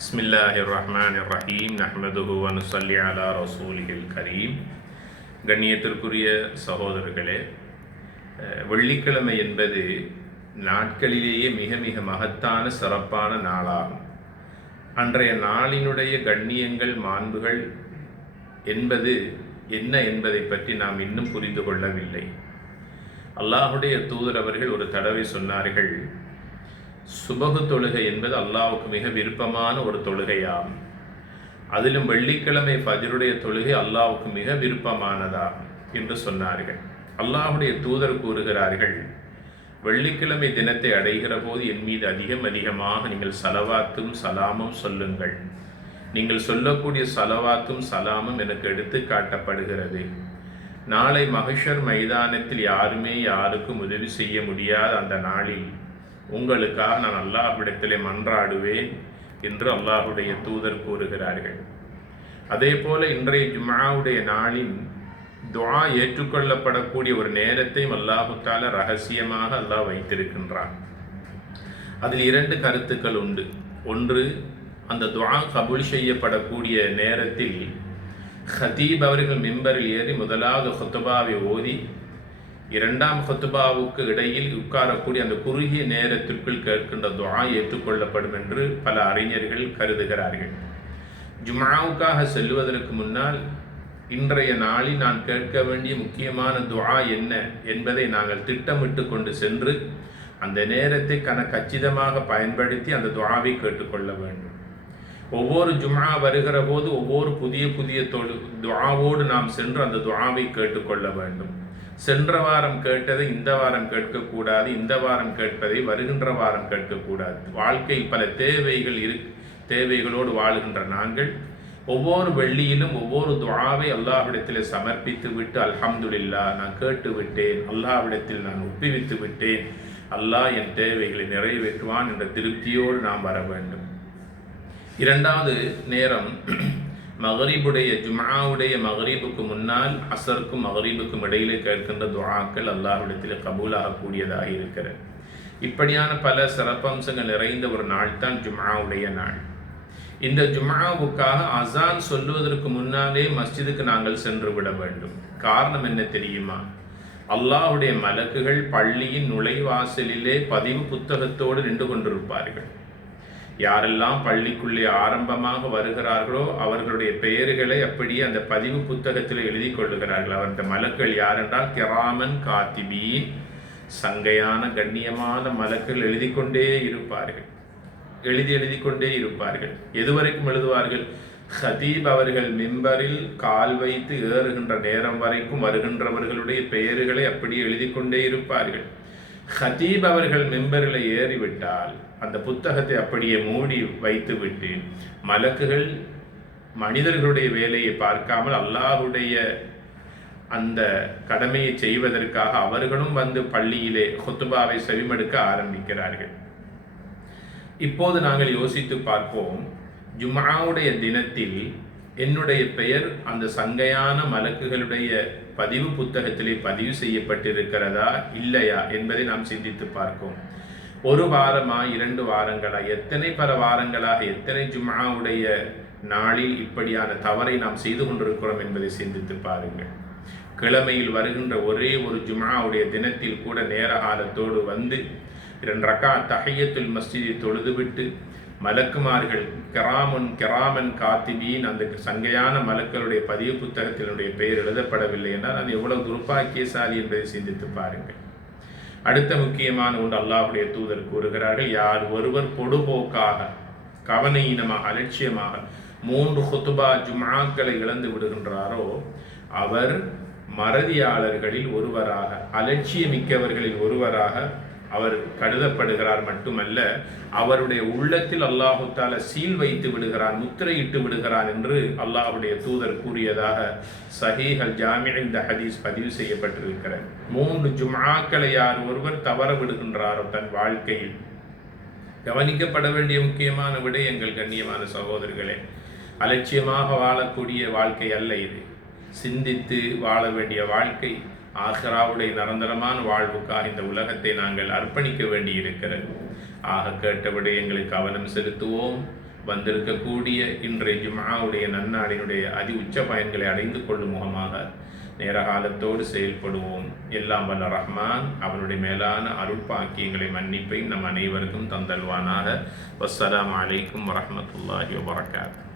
பிஸ்மில்லாஹிர்ரஹ்மானிர்ரஹீம் நஹ்மதுஹு வ நுஸல்லி அலா ரசூலிஹில் கரீம். கண்ணியத்திற்குரிய சகோதரர்களே, வெள்ளிக்கிழமை என்பது நாட்களிலேயே மிக மிக மகத்தான சிறப்பான நாளாகும். அன்றைய நாளினுடைய கண்ணியங்கள் மாண்புகள் என்பது என்ன என்பதை பற்றி நாம் இன்னும் புரிந்து கொள்ளவில்லை. அல்லாஹுடைய தூதர் அவர்கள் ஒரு தடவை சொன்னார்கள், சுபகு தொழுகை என்பது அல்லாஹ்வுக்கு மிக விருப்பமான ஒரு தொழுகையாகும். அதிலும் வெள்ளிக்கிழமை ஃபஜ்ருடைய தொழுகை அல்லாஹ்வுக்கு மிக விருப்பமானதாகும் என்று சொன்னார்கள். அல்லாஹுடைய தூதர் கூறுகிறார்கள், வெள்ளிக்கிழமை தினத்தை அடைகிற போது என் மீது அதிகமாக நீங்கள் சலவாத்தும் சலாமும் சொல்லுங்கள். நீங்கள் சொல்லக்கூடிய சலவாத்தும் சலாமும் எனக்கு எடுத்து காட்டப்படுகிறது. நாளை மஹ்ஷர் மைதானத்தில் யாருமே யாருக்கும் உதவி செய்ய முடியாத அந்த நாளில் உங்களுக்காக நான் அல்லாஹ்விடத்திலே மன்றாடுவேன் என்று அல்லாஹுடைய தூதர் கூறுகிறார்கள். அதே போல இன்றைய ஜும்ஆவுடைய நாளின் துஆ ஏற்றுக்கொள்ளப்படக்கூடிய ஒரு நேரத்தையும் அல்லாஹு தஆலா ரகசியமாக அல்லாஹ் வைத்திருக்கின்றான். அதில் இரண்டு கருத்துக்கள் உண்டு. ஒன்று, அந்த துஆ கபூல் செய்யப்படக்கூடிய நேரத்தில் ஹதீப் அவர்கள் மிம்பரில் ஏறி முதலாவது ஹுத்பாவை ஓதி இரண்டாம் ஹுத்பாவுக்கு இடையில் உட்காரக்கூடிய அந்த குறுகிய நேரத்திற்குள் கேட்கின்ற துஆ ஏற்றுக்கொள்ளப்படும் என்று பல அறிஞர்கள் கருதுகிறார்கள். ஜும்ஆவுக்காக செல்வதற்கு முன்னால் இன்றைய நாளில் நான் கேட்க வேண்டிய முக்கியமான துஆ என்ன என்பதை நாங்கள் திட்டமிட்டு கொண்டு சென்று அந்த நேரத்தை கச்சிதமாக பயன்படுத்தி அந்த துஆவை கேட்டுக்கொள்ள வேண்டும். ஒவ்வொரு ஜும்ஆ வருகிற போது ஒவ்வொரு புதிய துஆவோடு நாம் சென்று அந்த துஆவை கேட்டுக்கொள்ள வேண்டும். சென்ற வாரம் கேட்டதை இந்த வாரம் கேட்கக்கூடாது, இந்த வாரம் கேட்பதை வருகின்ற வாரம் கேட்கக்கூடாது. வாழ்க்கையில் பல தேவைகளோடு வாழுகின்ற நாங்கள் ஒவ்வொரு வெள்ளியிலும் ஒவ்வொரு துஆவை அல்லாஹ்விடத்தில் சமர்ப்பித்து விட்டு, அல்ஹம்துலில்லாஹ், நான் கேட்டு விட்டேன், அல்லாஹ்விடத்தில் நான் ஒப்புவித்து விட்டேன், அல்லாஹ் என் தேவைகளை நிறைவேற்றுவான் என்ற திருப்தியோடு நாம் வர வேண்டும். இரண்டாவது நேரம் மகரிபுடைய ஜும்ஆவுடைய மகரிபுக்கு முன்னால் அசருக்கும் மகரிபுக்கும் இடையிலே கேட்கின்ற துஆக்கள் அல்லாஹ்விடத்தில் கபூலாகக்கூடியதாக இருக்கிறது. இப்படியான பல சிறப்பம்சங்கள் நிறைந்த ஒரு நாள் தான் ஜும்ஆவுடைய நாள். இந்த ஜும்ஆவுக்காக அசான் சொல்லுவதற்கு முன்னாலே மஸ்ஜிதுக்கு நாங்கள் சென்று விட வேண்டும். காரணம் என்ன தெரியுமா? அல்லாஹ்வுடைய மலக்குகள் பள்ளியின் நுழைவாசலிலே பதிவு புத்தகத்தோடு நின்று கொண்டிருப்பார்கள். யாரெல்லாம் பள்ளிக்குள்ளே ஆரம்பமாக வருகிறார்களோ அவர்களுடைய பெயர்களை அப்படியே அந்த பதிவு புத்தகத்தில் எழுதி கொள்ளுகிறார்கள். அவருடைய மலக்குகள் யாரென்றால் கிராமன் காத்திபீன், சங்கையான கண்ணியமான மலக்குகள் எழுதி கொண்டே இருப்பார்கள். எதுவரைக்கும் எழுதுவார்கள்? ஹதீப் அவர்கள் மிம்பரில் கால் வைத்து ஏறுகின்ற நேரம் வரைக்கும் வருகின்றவர்களுடைய பெயர்களை அப்படியே எழுதி கொண்டே இருப்பார்கள். ஹதீப் அவர்கள் மிம்பரில் ஏறிவிட்டால் அந்த புத்தகத்தை அப்படியே மூடி வைத்துவிட்டு மலக்குகள் மனிதர்களுடைய வேலையை பார்க்காமல் அல்லாஹ்வுடைய அந்த கடமையை செய்வதற்காக அவர்களும் வந்து பள்ளியிலே ஹுத்பாவை செவிமடுக்க ஆரம்பிக்கிறார்கள். இப்போது நாங்கள் யோசித்து பார்ப்போம், ஜும்ஆவுடைய தினத்தில் என்னுடைய பெயர் அந்த சங்கையான மலக்குகளுடைய பதிவு புத்தகத்திலே பதிவு செய்யப்பட்டிருக்கிறதா இல்லையா என்பதை நாம் சிந்தித்து பார்ப்போம். ஒரு வாரமா, 2 வாரங்களா, எத்தனை பல வாரங்களாக எத்தனை ஜும்ஆவுடைய நாளில் இப்படியான தவறை நாம் செய்து கொண்டிருக்கிறோம் என்பதை சிந்தித்து பாருங்கள். கிழமையில் வருகின்ற ஒரே ஒரு ஜும்ஆவுடைய தினத்தில் கூட நேர காலத்தோடு வந்து 2 ரக்காத் தஹிய்யத்துல் மஸ்ஜிதை தொழுதுவிட்டு மலக்குமார்கள் கிராமன் காத்திபீன், அந்த சங்கையான மலக்களுடைய பதிவு புத்தகத்தினுடைய பெயர் எழுதப்படவில்லை என்றால் அது எவ்வளவு துர்பாக்கியசாலி என்பதை சிந்தித்து பாருங்கள். அடுத்த முக்கியமான ஒன்று, அல்லாஹ்வுடைய தூதர் கூறுகிறார்கள், யார் ஒருவர் பொடுபோக்காக, கவனஈனமாக, அலட்சியமாக 3 ஹுத்பா ஜும்ஆக்களை இழந்து விடுகின்றாரோ அவர் மறதியாளர்களில் ஒருவராக, அலட்சியமிக்கவர்களில் ஒருவராக அவர் கருதப்படுகிறார். மட்டுமல்ல, அவருடைய உள்ளத்தில் அல்லாஹு தஆலா சீல் வைத்து விடுகிறான், முத்திரையிட்டு விடுகிறான் என்று அல்லாஹ்வுடைய தூதர் கூறியதாக சஹீஹ் அல் ஜாமி' இந்த ஹதீஸ் பதிவு செய்யப்பட்டிருக்கிறது. 3 ஜும்ஆக்களை யார் ஒருவர் தவற விடுகின்றாரோ தன் வாழ்க்கையில், கவனிக்கப்பட வேண்டிய முக்கியமான விடயங்கள் கண்ணியமான சகோதரர்களே, அலட்சியமாக வாழக்கூடிய வாழ்க்கை அல்ல இது. சிந்தித்து வாழ வேண்டிய வாழ்க்கை. ஆகிராவுடைய நிரந்தரமான வாழ்வுக்காக இந்த உலகத்தை நாங்கள் அர்ப்பணிக்க வேண்டி இருக்கிறது. ஆக கேட்ட விடயங்களை கவனம் செலுத்துவோம். வந்திருக்கக்கூடிய இன்றைய ஜும்ஆவுடைய நன்னாளினுடைய அதி உச்ச பயன்களை அடைந்து கொள்ளும் முகமாக நேர காலத்தோடு செயல்படுவோம். எல்லாம் வல்ல ரஹ்மான் அவனுடைய மேலான அருள் பாக்கியங்களை மன்னிப்பை நம் அனைவருக்கும் தந்தல்வானாக. வஸ்ஸலாமு அலைக்கும் வரஹ்மத்துல்லாஹி வபரகாத்துஹு.